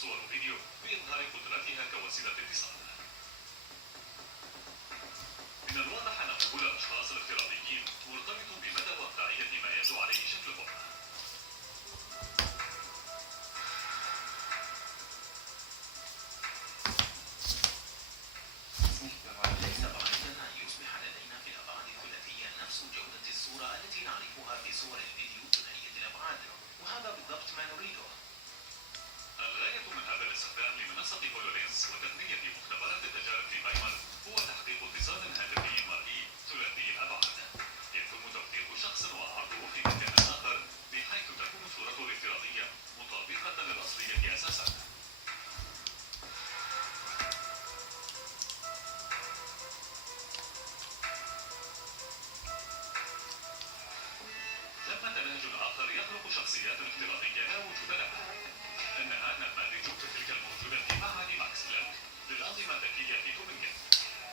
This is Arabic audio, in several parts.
صور وفيديو بإظهار قدراتها كوسيلة اتصال. من الواضح أن قبول الأشخاص الافتراضيين مرتبط بمدى واقعية ما يبدو عليه شكلهم. ليس بعيدا أن يصبح لدينا في الأبعاد الثلاثية نفس جودة الصورة التي نعرفها في صور الفيديو ثنائية الأبعاد، وهذا بالضبط ما نريده. الغاية من هذا الاستخدام لمنصة هولولينز وتقنية مختبرات التجارب في مايمر هو تحقيق اتصال هاتفي مرئي ثلاثي الأبعاد يتم توثيق شخص وعرضه في مكان آخر بحيث تكون صورته الافتراضية مطابقة للأصلية أساسا. ثمة نهج آخر يخلق شخصيات افتراضية لا وجود لها، أنها نماذج تلك الموجودة في معهد ماكس بلانك للأنظمة الذكية في توبنغن.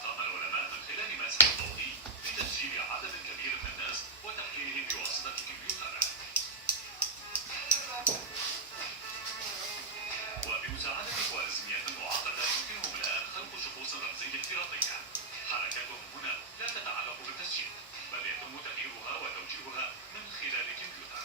قام العلماء من خلال مسح الضوئي بتسجيل عدد كبير من الناس وتحليلهم بواسطة كمبيوتر، وبمساعدة خوارزميات معقدة يمكنهم الآن خلق شخوص رمزية افتراضية. حركاتهم هنا لا تتعلق بالتسجيل، بل يتم تغييرها وتوجيهها من خلال الكمبيوتر.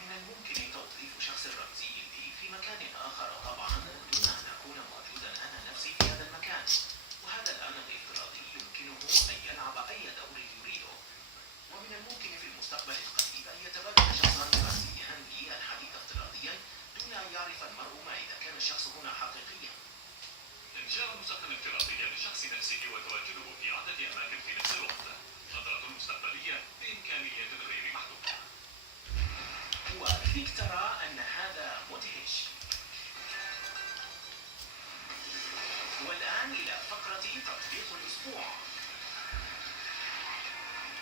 من الممكن توظيف شخص رمزي لي في مكان آخر طبعا دون أن أكون موجودا أنا نفسي في هذا المكان، وهذا الآن الافتراضي يمكنه أن يلعب أي دور يريده. ومن الممكن في المستقبل القريب أن يتبادل شخصان رمزيان لي الحديث افتراضيا دون أن يعرف المرء ما إذا كان الشخص هنا حقيقيا. إنشاء نسخ افتراضية لشخص نفسه وتواجده في عدة أماكن في نفس الوقت، نظرة مستقبلية بإمكانيات غير محدودة. وفيك ترى أن هذا مدهش. والآن إلى فقرة تطبيق الأسبوع.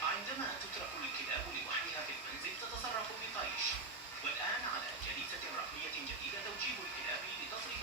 عندما تترك الكلاب لوحدها في المنزل تتصرف بطيش، والآن على جريدة رقمية جديدة توجيه الكلاب لتفريط